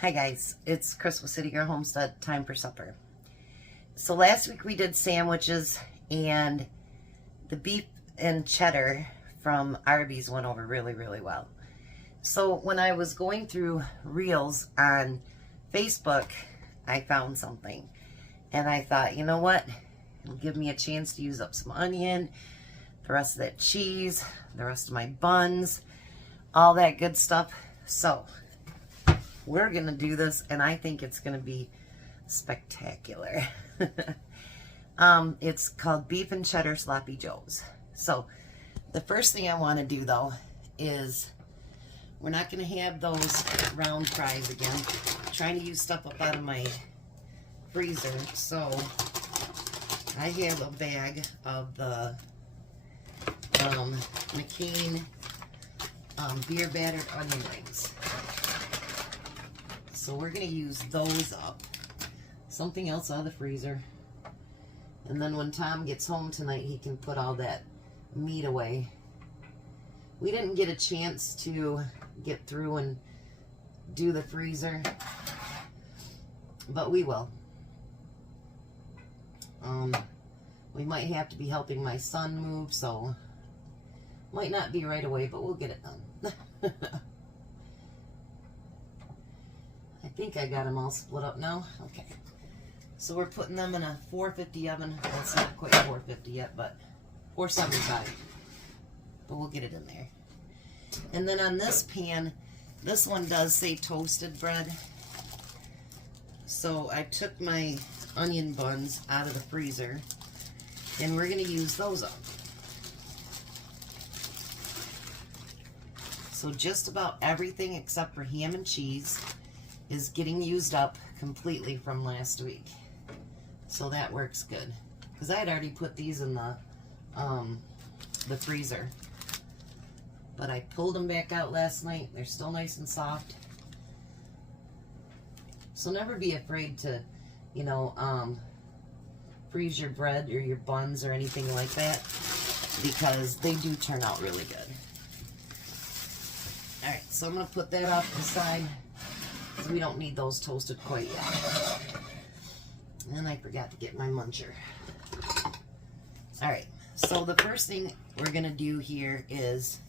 Hi guys, it's Crystal City Girl Homestead, time for supper. So last week we did sandwiches and the beef and cheddar from Arby's went over really, really well. So when I was going through reels on Facebook, I found something and I thought, you know what, it'll give me a chance to use up some onion, the rest of that cheese, the rest of my buns, all that good stuff. So we're gonna do this and I think it's gonna be spectacular. It's called beef and cheddar sloppy joes. So the first thing I want to do though is we're not gonna have those round fries again. I'm trying to use stuff up out of my freezer. So I have a bag of the McCain beer battered onion rings. So we're going to use those up. Something else out of the freezer. And then when Tom gets home tonight, he can put all that meat away. We didn't get a chance to get through and do the freezer, but we will. We might have to be helping my son move, so might not be right away, but we'll get it done. I think I got them all split up now. Okay. So we're putting them in a 450 oven. Well, it's not quite 450 yet, but 475. But we'll get it in there. And then on this pan, this one does say toasted bread. So I took my onion buns out of the freezer, and we're going to use those up. So just about everything except for ham and cheese is getting used up completely from last week. So that works good. Because I had already put these in the freezer. But I pulled them back out last night. They're still nice and soft. So never be afraid to, you know, freeze your bread or your buns or anything like that, because they do turn out really good. Alright, so I'm going to put that off to the side. We don't need those toasted quite yet. And I forgot to get my muncher. Alright, so the first thing we're going to do here is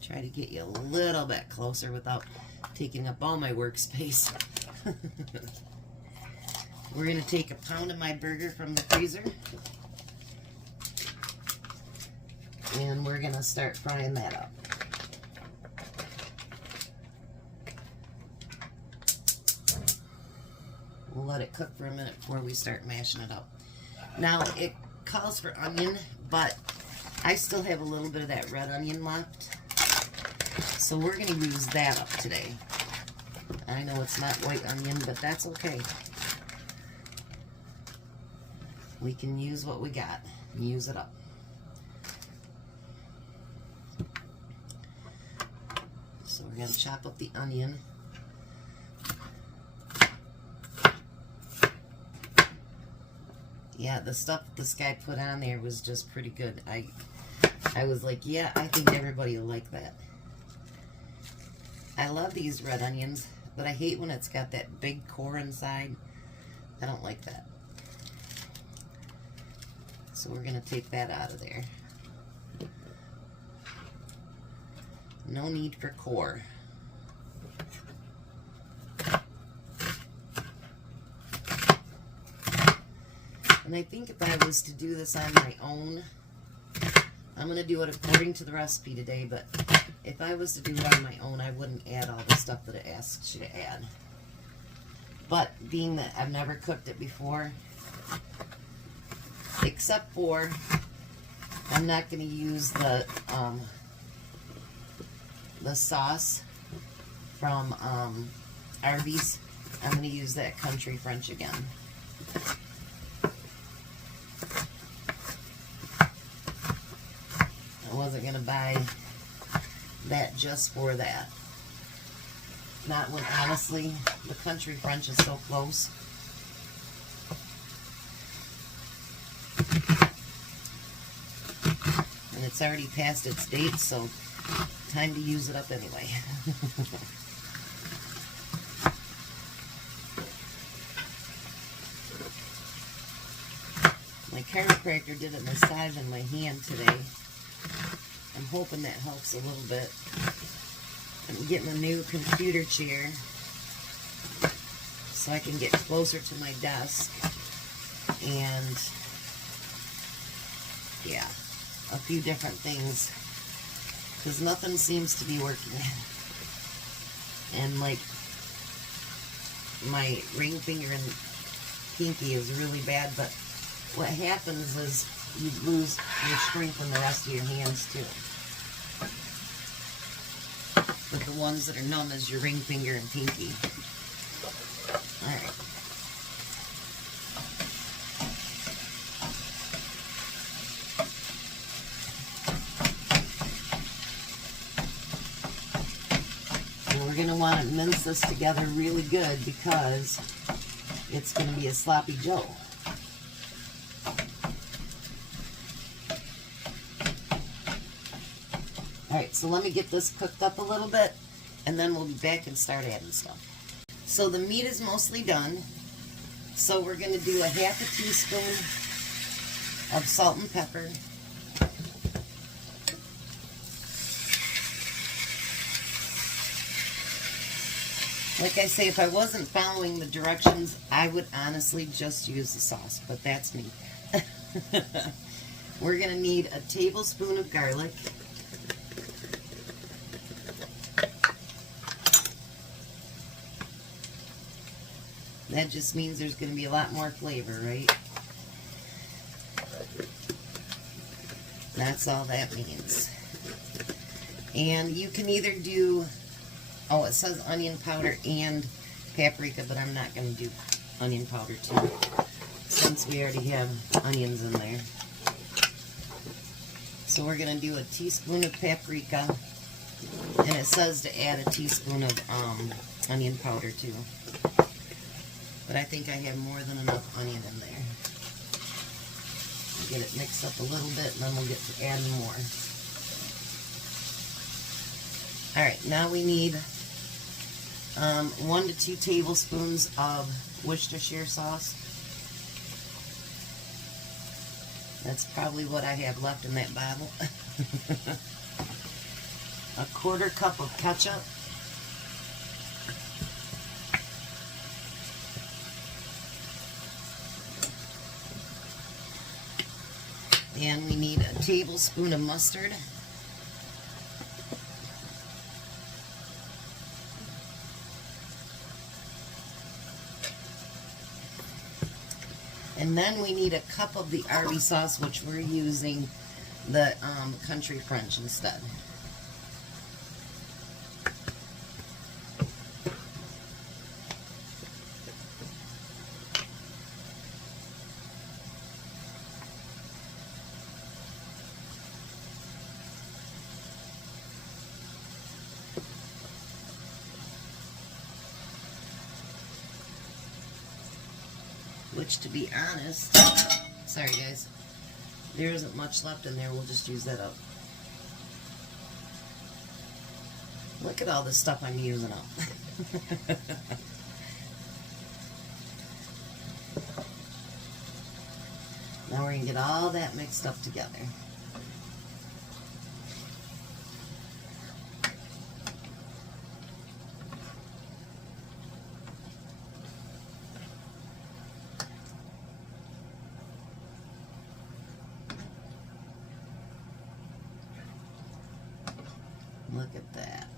try to get you a little bit closer without taking up all my workspace. We're going to take a pound of my burger from the freezer. And we're going to start frying that up. We'll let it cook for a minute before we start mashing it up. Now, it calls for onion, but I still have a little bit of that red onion left. So we're going to use that up today. I know it's not white onion, but that's okay. We can use what we got and use it up. So we're going to chop up the onion. Yeah, the stuff this guy put on there was just pretty good. I was like, yeah, I think everybody will like that. I love these red onions, but I hate when it's got that big core inside. I don't like that. So we're going to take that out of there. No need for core. And I think if I was to do this on my own, I'm going to do it according to the recipe today, but if I was to do it on my own, I wouldn't add all the stuff that it asks you to add. But being that I've never cooked it before, except for I'm not going to use the sauce from Arby's. I'm going to use that country French again. I wasn't going to buy that just for that. Not when, honestly, the country French is so close. And it's already past its date, so time to use it up anyway. chiropractor did a massage on my hand today. I'm hoping that helps a little bit. I'm getting a new computer chair so I can get closer to my desk. And yeah, a few different things. Because nothing seems to be working. And like, my ring finger and pinky is really bad, but what happens is you lose your strength in the rest of your hands too. But the ones that are numb is your ring finger and pinky. Alright. And we're going to want to mince this together really good because it's going to be a sloppy joe. Alright, so let me get this cooked up a little bit, and then we'll be back and start adding stuff. So the meat is mostly done, so we're going to do a half a teaspoon of salt and pepper. Like I say, if I wasn't following the directions, I would honestly just use the sauce, but that's me. We're going to need a tablespoon of garlic. That just means there's going to be a lot more flavor, right? That's all that means. And you can either do, oh, it says onion powder and paprika, but I'm not going to do onion powder too, since we already have onions in there. So we're going to do a teaspoon of paprika, and it says to add a teaspoon of onion powder too. But I think I have more than enough onion in there. Get it mixed up a little bit, and then we'll get to adding more. Alright, now we need 1 to 2 tablespoons of Worcestershire sauce. That's probably what I have left in that bottle. A 1/4 cup of ketchup. And we need a tablespoon of mustard. And then we need a cup of the Arby sauce, which we're using the country French instead. Which, to be honest, sorry guys, there isn't much left in there. We'll just use that up. Look at all this stuff I'm using up. Now we're going to get all that mixed up together. Look at that.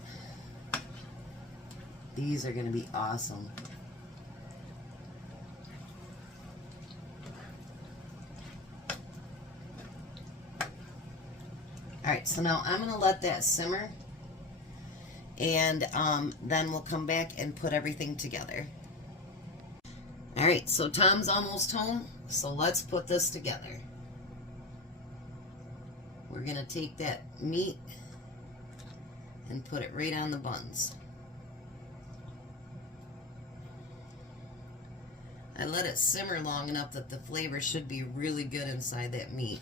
These are going to be awesome. Alright, so now I'm going to let that simmer, and then we'll come back and put everything together. Alright, so Tom's almost home, so let's put this together. We're going to take that meat and put it right on the buns. I let it simmer long enough that the flavor should be really good inside that meat.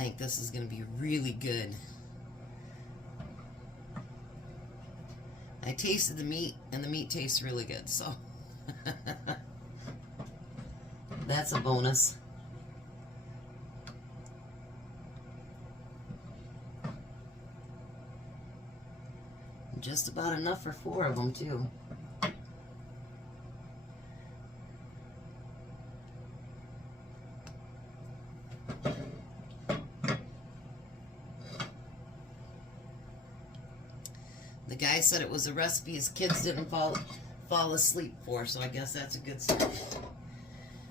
I think this is going to be really good. I tasted the meat, and the meat tastes really good, so that's a bonus. Just about enough for 4 of them, too. The guy said it was a recipe his kids didn't fall asleep for, so I guess that's a good start.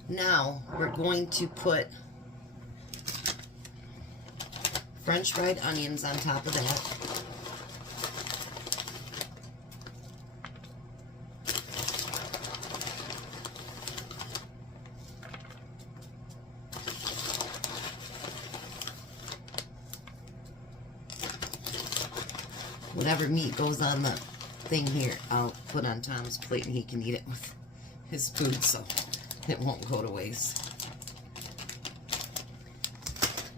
Now, we're going to put French fried onions on top of that. Whatever meat goes on the thing here, I'll put on Tom's plate and he can eat it with his food, so it won't go to waste.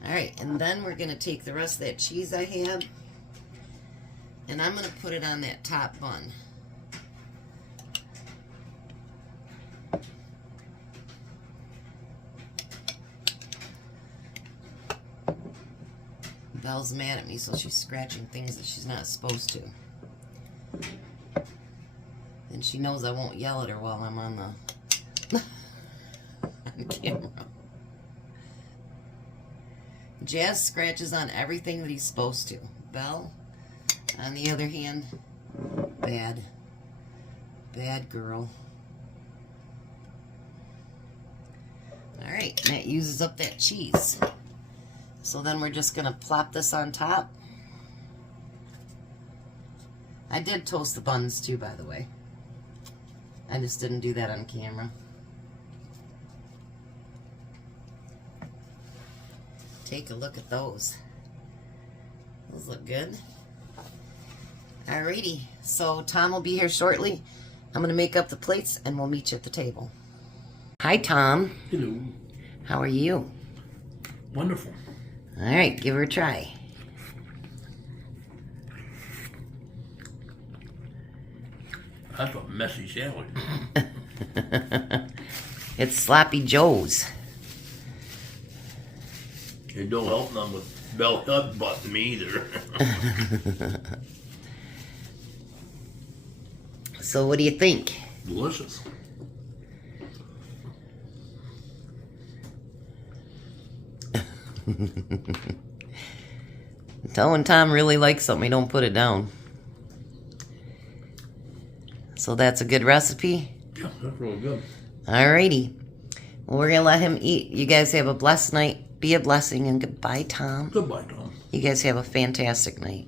Alright, and then we're going to take the rest of that cheese I had, and I'm going to put it on that top bun. Belle's mad at me, so she's scratching things that she's not supposed to. And she knows I won't yell at her while I'm on the on camera. Jazz scratches on everything that he's supposed to. Belle, on the other hand, bad. Bad girl. Alright, that uses up that cheese. So then we're just going to plop this on top. I did toast the buns too, by the way. I just didn't do that on camera. Take a look at those. Those look good. Alrighty, so Tom will be here shortly. I'm going to make up the plates and we'll meet you at the table. Hi, Tom. Hello. How are you? Wonderful. All right, give her a try. That's a messy sandwich. It's Sloppy Joe's. It don't help none with Bell headbutting me either. So what do you think? Delicious. Tell when Tom really likes something, he don't put it down. So that's a good recipe? Yeah, that's really good. Alrighty. Well, we're going to let him eat. You guys have a blessed night. Be a blessing, and goodbye, Tom. Goodbye, Tom. You guys have a fantastic night.